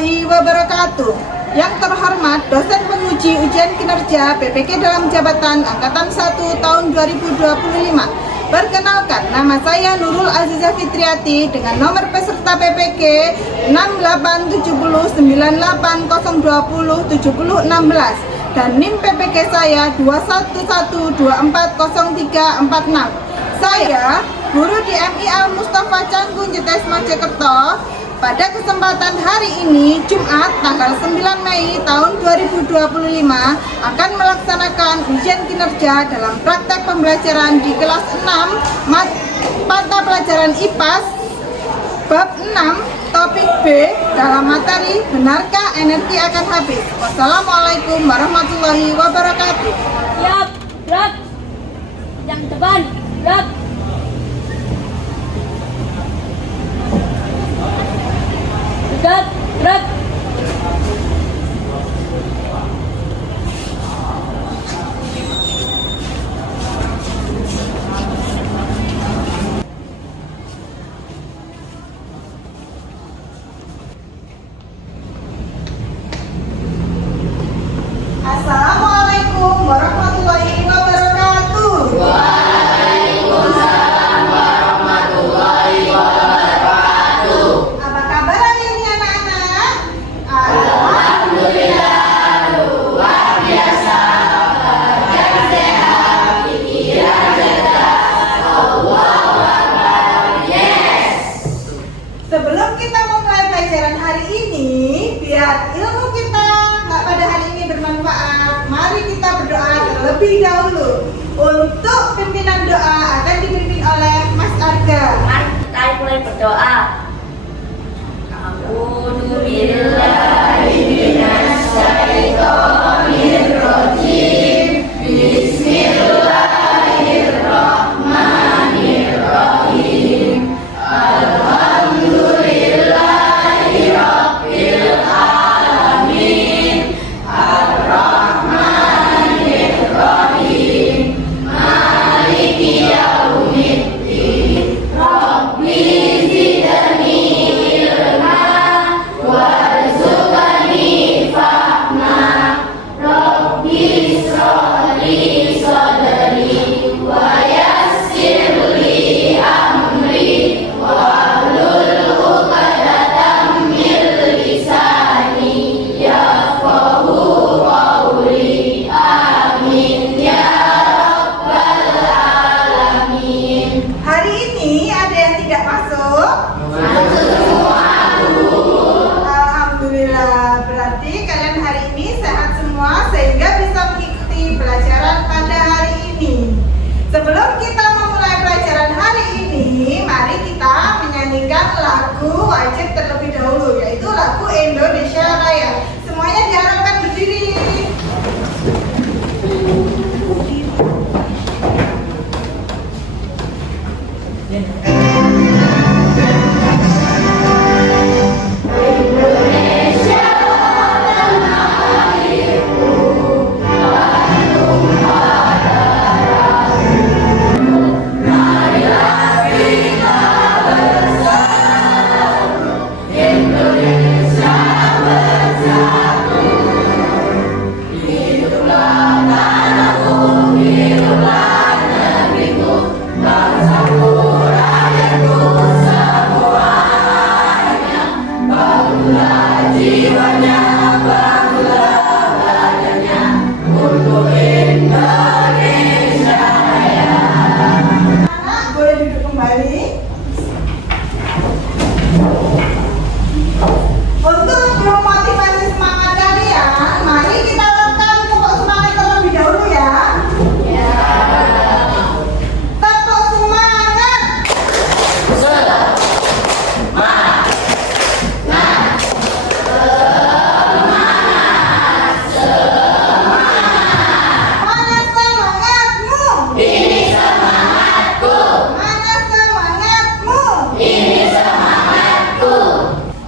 warahmatullahi wabarakatuh. Yang terhormat dosen penguji ujian kinerja PPK dalam jabatan Angkatan 1 tahun 2025. Perkenalkan, nama saya Nurul Azizah Fitriati dengan nomor peserta PPK 687098207016 dan NIM PPK saya 211240346. Saya guru di MI Al Mustafa Canggun Jetes Mojokerto. Pada kesempatan hari ini, Jumat tanggal 9 Mei tahun 2025 akan melaksanakan ujian kinerja dalam praktek pembelajaran di kelas 6 mata pelajaran IPAS bab 6 topik B dalam materi benarkah energi akan habis. Wassalamualaikum warahmatullahi wabarakatuh. Siap, gerak. Yang depan, gerak. Gerak, gerak. Assalamualaikum warahmatullahi wabarakatuh. Waalaikumsalam warahmatullahi wabarakatuh. Apa kabar hari ini anak-anak? Alhamdulillah, luar biasa. Badan sehat, pikiran cerdas. Allahu Akbar. Yes. Sebelum kita memulai pelajaran hari ini, biar ilmu kita pada hari ini bermanfaat, mari kita berdoa terlebih dahulu. Untuk pimpinan doa akan dipimpin oleh Mas Arga. Mari kita mulai berdoa. A'udzu billahi minasy syaithanir rajim. Bismillahirrahmanirrahim. Alhamdulillahi rabbil alamin. Ar-Rahmanir Rahim. Maliki yaumiddin. Rabbi zidni ilma warzuqni fahma. Rabbi shrahli sadri wa yassir li amri wahlul 'uqdatam min lisani yafqahu qawli. Amin ya rabbal alamin. Hari ini ada yang tidak masuk? Alhamdulillah, berarti kalian hari ini sehat semua sehingga bisa mengikuti pelajaran pada hari ini. Sebelum kita memulai pelajaran hari ini, mari kita menyanyikan lagu wajib terlebih dahulu, yaitu lagu Indonesia Raya. Semuanya diharapkan berdiri. Anak boleh duduk kembali. Untuk memotivasi semangat kalian, mari kita lakukan tepuk semangat terlebih dahulu ya. Tepuk semangat. Mana semangatmu? Ini semangatku. Mana semangatmu? Ini semangatku.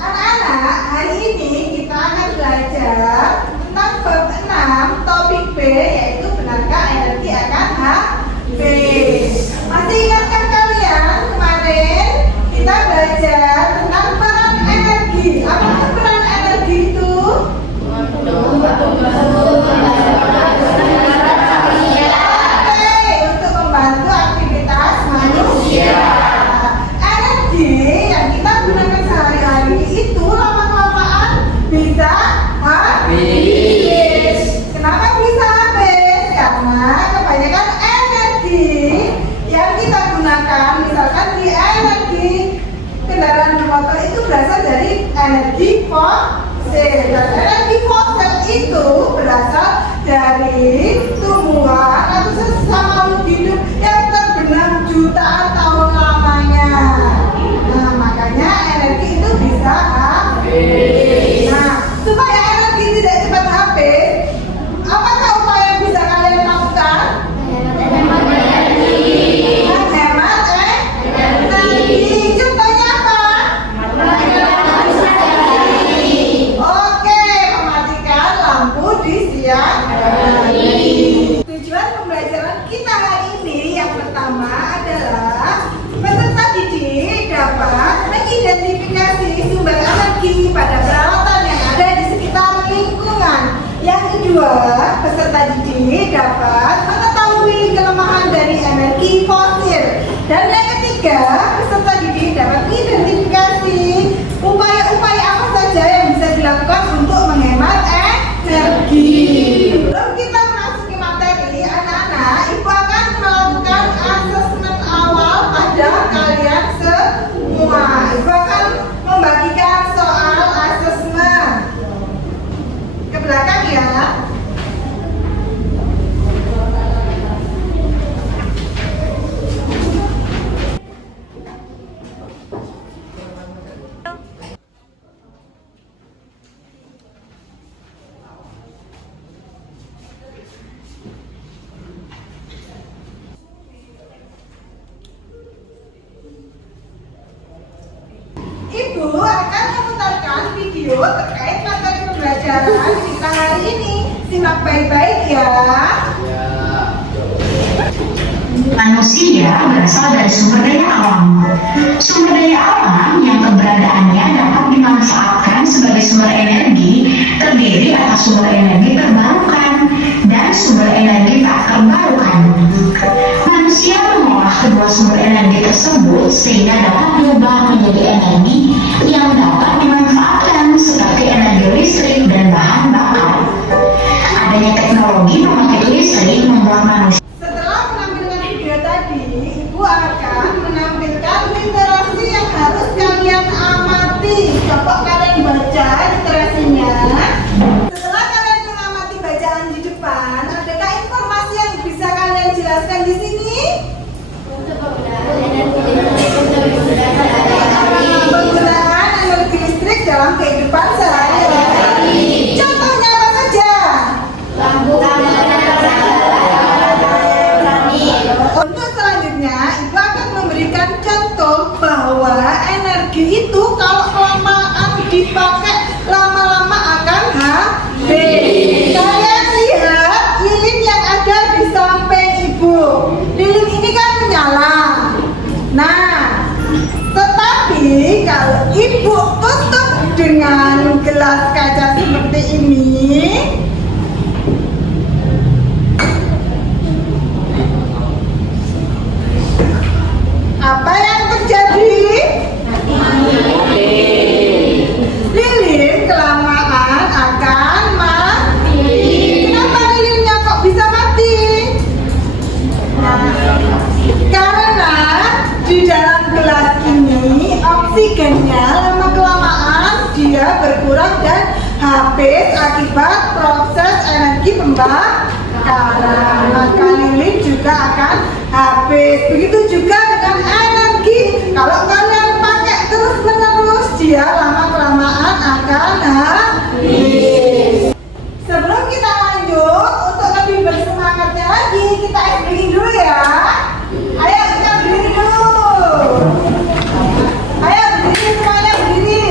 Anak-anak, hari ini kita akan belajar tentang bab 6 topik B, yaitu benarkah energi akan habis. Masih ingatkah kalian kemarin kita belajar tentang peran energi? Apa peran energi? berasal dari energi fosil. Dan energi fosil itu berasal dari tumbuhan atau sesama makhluk hidup yang terbenam jutaan tahun lamanya. Nah, makanya energi itu bisa habis. Nah, supaya energi tidak cepat habis, apakah upaya yang bisa kalian lakukan? Menghemat energi. Contohnya apa? Oke, mematikan lampu di siang hari. Tujuan pembelajaran kita hari ini yang pertama adalah peserta didik dapat mengidentifikasi sumber energi pada peralatan yang ada di sekitar lingkungan. Yang kedua, peserta didik dapat mengetahui kelemahan dari energi fosil. Dan yang ketiga, peserta didik dapat mengidentifikasi upaya-upaya apa saja yang bisa dilakukan untuk menghemat energi. Sebelum kita memasuki materi, anak-anak, Ibu akan melakukan asesmen awal pada kalian semua. Ibu akan membagikan soal asesmen ke belakang ya. Ibu akan memutarkan video terkait materi pembelajaran kita hari ini. Simak baik-baik ya. Manusia berasal dari sumber daya alam. Sumber daya alam yang keberadaannya dapat dimanfaatkan sebagai sumber energi terdiri atas sumber energi terbarukan dan sumber energi tak terbarukan. Manusia mengolah kedua sumber energi tersebut sehingga dapat diubah menjadi energi yang dapat dimanfaatkan seperti energi listrik dan bahan bakar. Adanya teknologi pembangkit listrik membuat manusia Ibu akan menampilkan literasi yang harus kalian amati. Coba kalian baca literasinya. Setelah kalian mengamati bacaan di depan, adakah informasi yang bisa kalian jelaskan di sini? Penggunaan energi listrik dalam kehidupan sehari-hari. Contohnya apa saja? Untuk selanjutnya, Ibu akan memberikan contoh bahwa energi itu kalau kelamaan dipakai lama-lama akan habis. Kalian lihat lilin yang ada di samping Ibu. Lilin ini kan menyala. Nah, tetapi kalau Ibu tutup dengan gelas kaca seperti ini, apa yang terjadi? Lilin kelamaan akan mati. Kenapa lilinnya kok bisa mati? Karena di dalam gelas ini oksigennya lama kelamaan dia berkurang dan habis akibat proses energi pembakaran. Maka lilin juga akan habis. Begitu juga dengan energi. Kalau kalian pakai terus-menerus, dia lama-kelamaan akan habis. Sebelum kita lanjut, untuk lebih bersemangatnya lagi, kita berdiri dulu ya. Ayo kita berdiri dulu. Ayo berdiri semuanya, berdiri.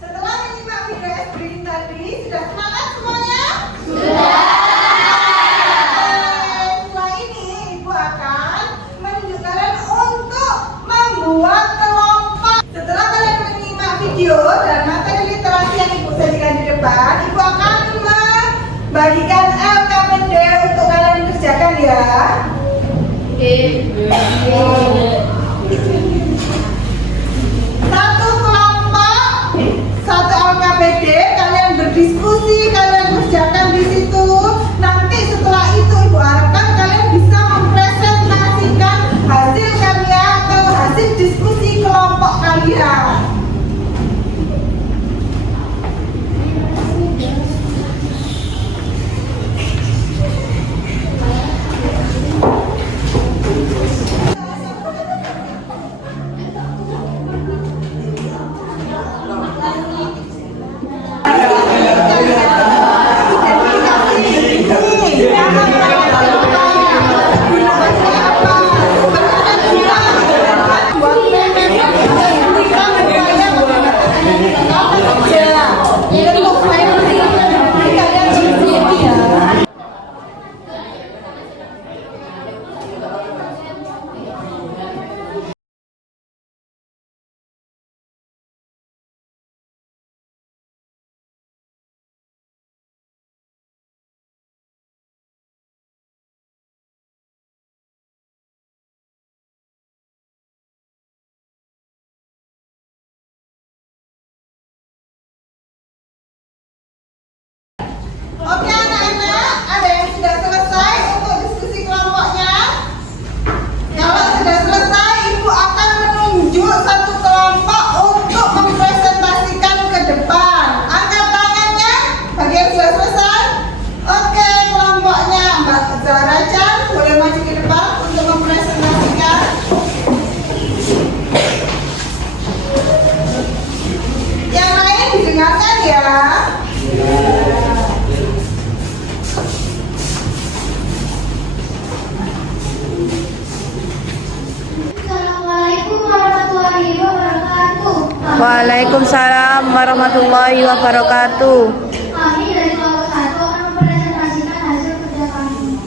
Setelah menyimak video screen tadi, sudah semangat semuanya? Sudah. Setelah ini, Ibu akan menunjuk kalian untuk membuat kelompok. Setelah kalian menyimak video dan materi literasi yang Ibu sajikan di depan, Ibu akan membagikan LKPD untuk kalian kerjakan ya. Satu kelompok, satu LKPD, kalian berdiskusi, kalian kerjakan di situ. Nanti setelah itu Ibu harapkan kalian bisa mempresentasikan hasil karya atau hasil diskusi kelompok kalian. Oke anak-anak, ada yang sudah selesai untuk diskusi kelompoknya? Kalau sudah selesai, Ibu akan menunjuk satu kelompok untuk mempresentasikan ke depan. Angkat tangannya, bagi yang sudah selesai. Oke, kelompoknya Mbak Zahra Chan boleh maju ke depan untuk mempresentasikan. Yang lain didengarkan ya. Assalamualaikum warahmatullahi wabarakatuh. Waalaikumsalam warahmatullahi wabarakatuh. Kami dari kelompok 1 akan mempresentasikan hasil kerja kami.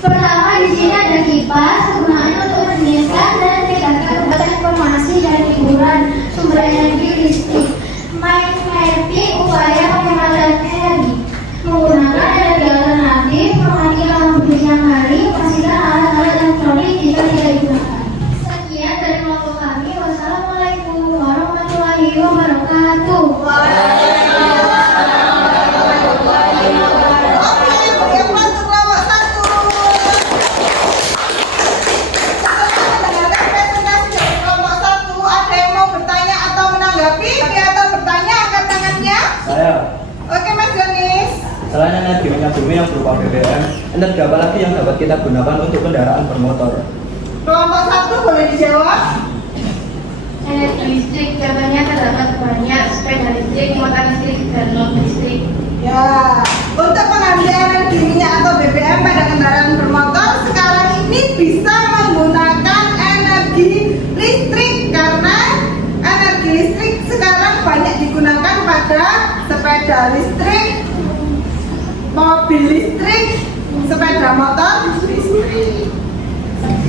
Pertama, di sini ada kipas, kegunaannya untuk mendinginkan dan meningkatkan pembaca informasi dan hiburan, sumber energi listrik. Mapping upaya penghematan energi, menggunakan energi alternatif, mematikan lampu di siang hari, pastikan alat-alat elektronik jika tidak digunakan. Sekian dari kelompok kami. Wassalamualaikum warahmatullahi wabarakatuh. Oke, yang masuk kelompok 1. Setelah mendengarkan presentasi dari kelompok 1, ada yang mau bertanya atau menanggapi? Bagi atau bertanya, angkat tangannya. Saya, Oke, Mas Jonis. selain energi minyak bumi yang berupa BBM, energi apa lagi yang dapat kita gunakan untuk kendaraan bermotor? Kelompok 1 boleh dijawab. Energi listrik, contohnya terdapat banyak sepeda listrik, motor listrik, dan mobil listrik. Ya, untuk mengambil energi minyak atau BBM pada kendaraan bermotor sekarang ini bisa menggunakan energi listrik karena energi listrik sekarang banyak digunakan pada sepeda listrik, mobil listrik, sepeda motor listrik.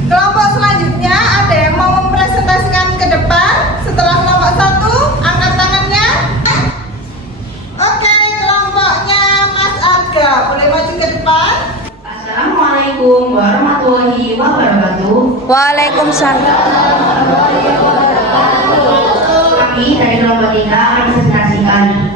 Kelompok selanjutnya ada yang mau mempresentasikan ke depan setelah kelompok 1, angkat tangannya. Oke, kelompoknya Mas Arga boleh maju ke depan. Assalamualaikum warahmatullahi wabarakatuh. Waalaikumsalam. Kami dari kelompok 3 akan presentasikan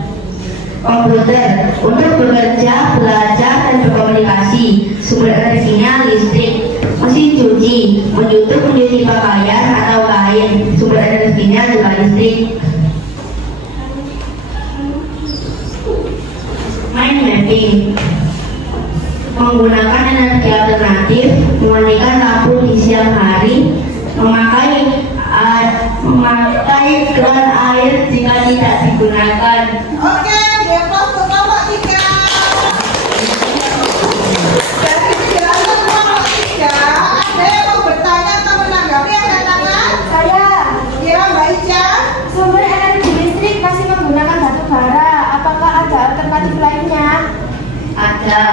komputer untuk bekerja, belajar, dan berkomunikasi. Sumber energinya listrik. Mesin cuci untuk mencuci pakaian atau kain. Sumber energinya juga listrik. Mind mapping menggunakan energi alternatif, mematikan lampu di siang hari, memakai keran air jika tidak digunakan. Oke, dia untuk kelompok 3. Dari penjelasan kelompok 3, ada yang mau bertanya atau menanggapi, angkat tangan. Saya, Ya, Mbak Ica. sumber energi listrik masih menggunakan batu bara. Apakah ada alternatif lainnya? Ada,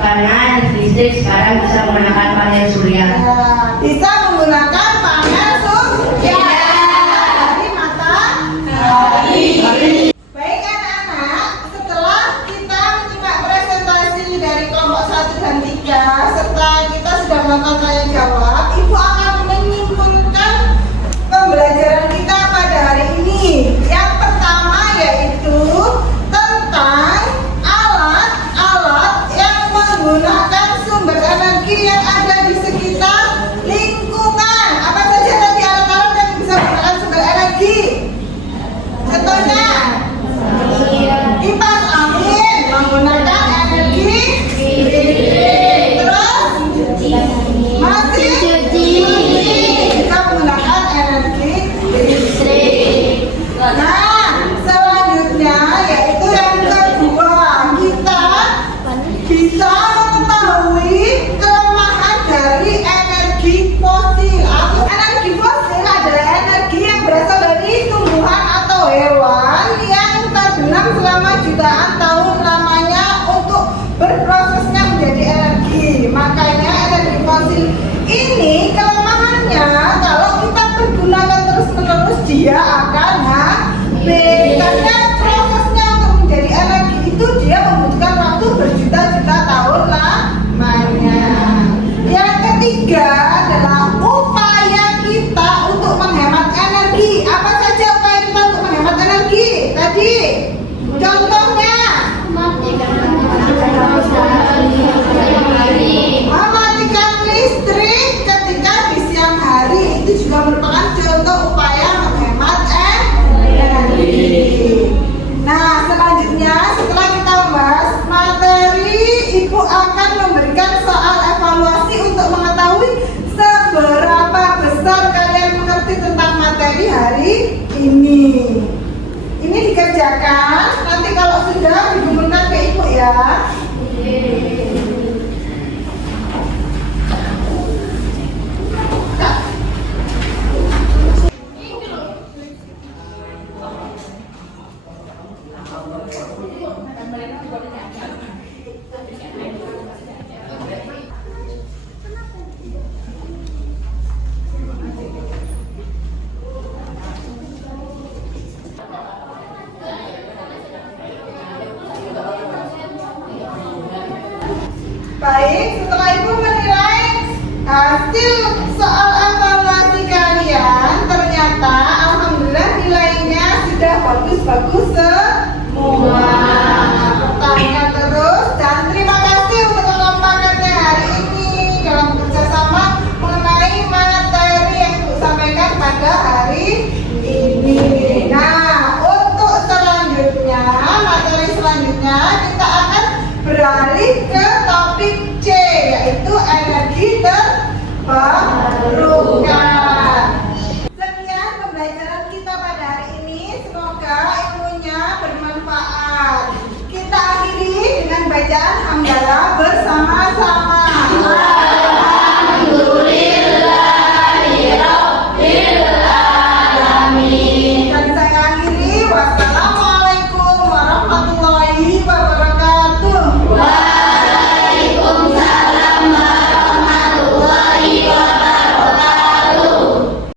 karena energi listrik sekarang bisa menggunakan panel surya. Ya, bisa menggunakan panel surya dari matahari. Baik anak-anak, setelah kita menyimak presentasi dari kelompok 1 dan 3 serta kita terus-menerus dia akan habis. Karena prosesnya untuk menjadi energi itu dia membutuhkan waktu berjuta-juta tahun lamanya. Yang ketiga adalah upaya kita untuk menghemat energi. Apa saja upaya kita untuk menghemat energi? Tadi contohnya mematikan listrik ketika di siang hari, itu juga merupakan contoh upaya menghemat energi. Nah, selanjutnya setelah kita membahas materi, Ibu akan memberikan soal evaluasi untuk mengetahui seberapa besar kalian mengerti tentang materi hari ini. Ini dikerjakan, nanti kalau sudah digunakan ke Ibu ya. Baik, setelah Ibu menilai hasil soal evaluasi kalian, ternyata alhamdulillah nilainya sudah bagus-bagus semua. Bertanya terus dan terima kasih untuk kekompakannya hari ini dalam kerjasama mengenai materi yang Ibu sampaikan pada hari ini. Nah, untuk selanjutnya, materi selanjutnya kita akan beralih ke topik C, yaitu energi terbarukan. Sekian pembelajaran kita pada hari ini, semoga ilmunya bermanfaat. Kita akhiri dengan bacaan hamdalah bersama-sama.